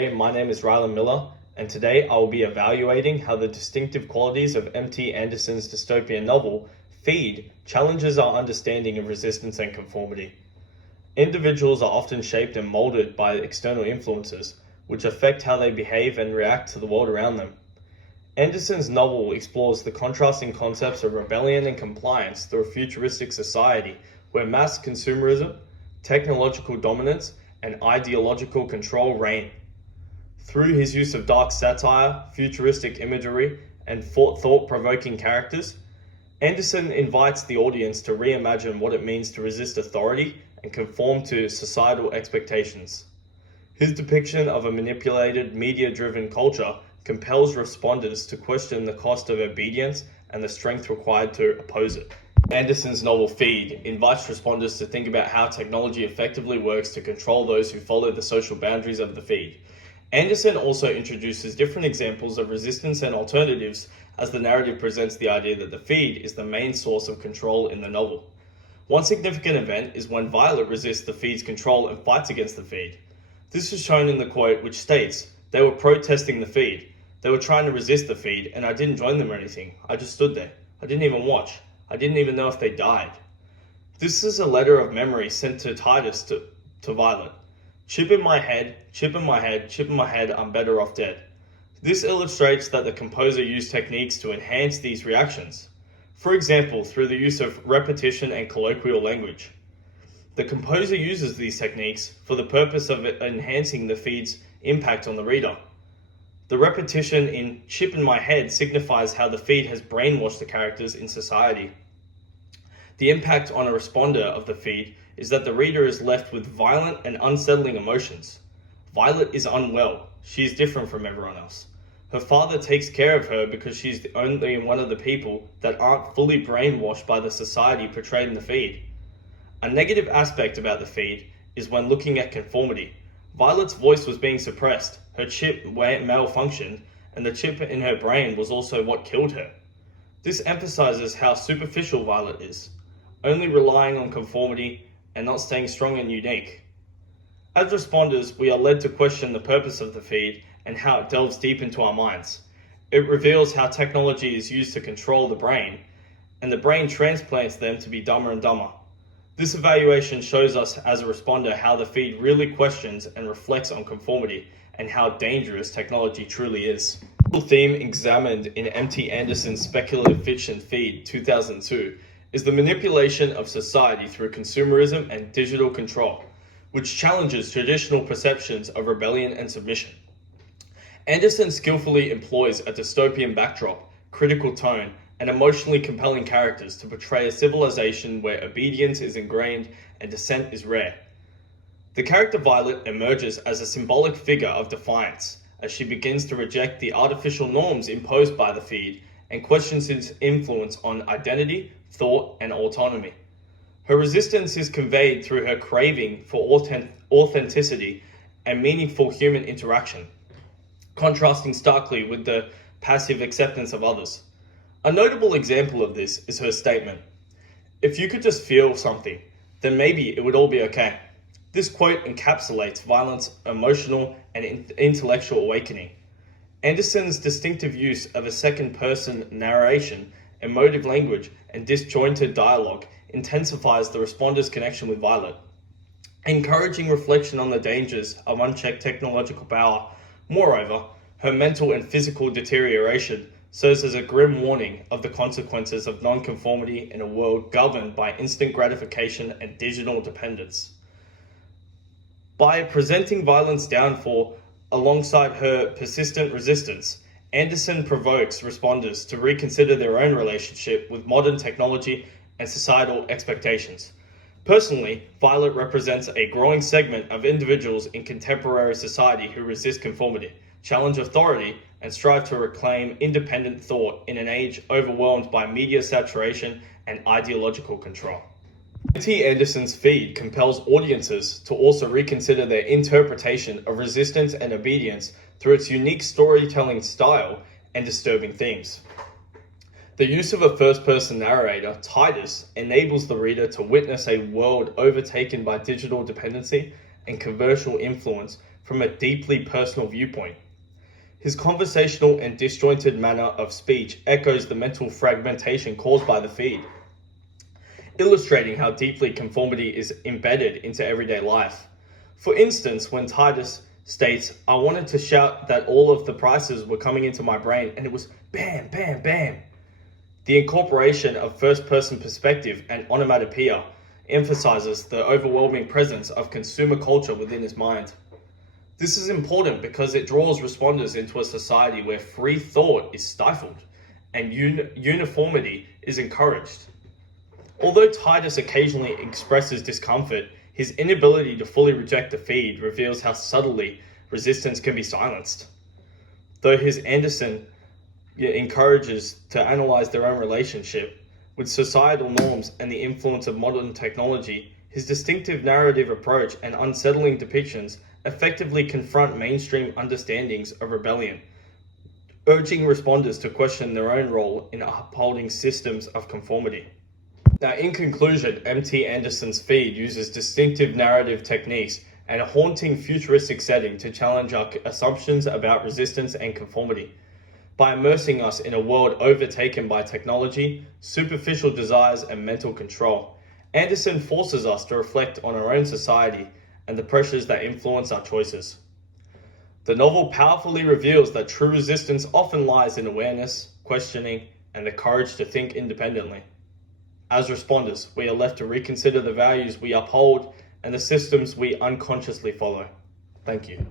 Hey, my name is Rylan Miller, and today I will be evaluating how the distinctive qualities of M.T. Anderson's dystopian novel, Feed, challenges our understanding of resistance and conformity. Individuals are often shaped and molded by external influences, which affect how they behave and react to the world around them. Anderson's novel explores the contrasting concepts of rebellion and compliance through a futuristic society where mass consumerism, technological dominance, and ideological control reign. Through his use of dark satire, futuristic imagery, and thought-provoking characters, Anderson invites the audience to reimagine what it means to resist authority and conform to societal expectations. His depiction of a manipulated, media-driven culture compels responders to question the cost of obedience and the strength required to oppose it. Anderson's novel Feed invites responders to think about how technology effectively works to control those who follow the social boundaries of the feed. Anderson also introduces different examples of resistance and alternatives as the narrative presents the idea that the feed is the main source of control in the novel. One significant event is when Violet resists the feed's control and fights against the feed. This is shown in the quote, which states, "They were protesting the feed. They were trying to resist the feed, and I didn't join them or anything. I just stood there. I didn't even watch. I didn't even know if they died." This is a letter of memory sent to Titus to Violet. Chip in my head, chip in my head, chip in my head, I'm better off dead. This illustrates that the composer used techniques to enhance these reactions. For example, through the use of repetition and colloquial language. The composer uses these techniques for the purpose of enhancing the feed's impact on the reader. The repetition in chip in my head signifies how the feed has brainwashed the characters in society. The impact on a responder of the feed is that the reader is left with violent and unsettling emotions. Violet is unwell. She is different from everyone else. Her father takes care of her because she's the only one of the people that aren't fully brainwashed by the society portrayed in the feed. A negative aspect about the feed is when looking at conformity. Violet's voice was being suppressed, her chip malfunctioned, and the chip in her brain was also what killed her. This emphasizes how superficial Violet is, only relying on conformity and not staying strong and unique. As responders, we are led to question the purpose of the feed and how it delves deep into our minds. It reveals how technology is used to control the brain, and the brain transplants them to be dumber and dumber. This evaluation shows us as a responder how the feed really questions and reflects on conformity and how dangerous technology truly is. The theme examined in M.T. Anderson's speculative fiction Feed 2002 is the manipulation of society through consumerism and digital control, which challenges traditional perceptions of rebellion and submission. Anderson skillfully employs a dystopian backdrop, critical tone, and emotionally compelling characters to portray a civilization where obedience is ingrained and dissent is rare. The character Violet emerges as a symbolic figure of defiance as she begins to reject the artificial norms imposed by the feed and questions its influence on identity, thought, and autonomy. Her resistance is conveyed through her craving for authenticity and meaningful human interaction, contrasting starkly with the passive acceptance of others. A notable example of this is her statement, "If you could just feel something, then maybe it would all be okay." This quote encapsulates Violet's emotional and intellectual awakening. Anderson's distinctive use of a second-person narration, emotive language, and disjointed dialogue intensifies the responder's connection with Violet, encouraging reflection on the dangers of unchecked technological power. Moreover, her mental and physical deterioration serves as a grim warning of the consequences of nonconformity in a world governed by instant gratification and digital dependence. By presenting Violet's downfall alongside her persistent resistance, Anderson provokes responders to reconsider their own relationship with modern technology and societal expectations. Personally, Violet represents a growing segment of individuals in contemporary society who resist conformity, challenge authority, and strive to reclaim independent thought in an age overwhelmed by media saturation and ideological control. M.T. Anderson's Feed compels audiences to also reconsider their interpretation of resistance and obedience through its unique storytelling style and disturbing themes. The use of a first-person narrator, Titus, enables the reader to witness a world overtaken by digital dependency and commercial influence from a deeply personal viewpoint. His conversational and disjointed manner of speech echoes the mental fragmentation caused by the feed, illustrating how deeply conformity is embedded into everyday life. For instance, when Titus states, "I wanted to shout that all of the prices were coming into my brain and it was bam, bam, bam." The incorporation of first-person perspective and onomatopoeia emphasizes the overwhelming presence of consumer culture within his mind. This is important because it draws responders into a society where free thought is stifled and uniformity is encouraged. Although Titus occasionally expresses discomfort, his inability to fully reject the feed reveals how subtly resistance can be silenced. Though his Anderson encourages to analyze their own relationship with societal norms and the influence of modern technology, his distinctive narrative approach and unsettling depictions effectively confront mainstream understandings of rebellion, urging responders to question their own role in upholding systems of conformity. Now, in conclusion, M.T. Anderson's feed uses distinctive narrative techniques and a haunting futuristic setting to challenge our assumptions about resistance and conformity. By immersing us in a world overtaken by technology, superficial desires, and mental control, Anderson forces us to reflect on our own society and the pressures that influence our choices. The novel powerfully reveals that true resistance often lies in awareness, questioning, and the courage to think independently. As responders, we are left to reconsider the values we uphold and the systems we unconsciously follow. Thank you.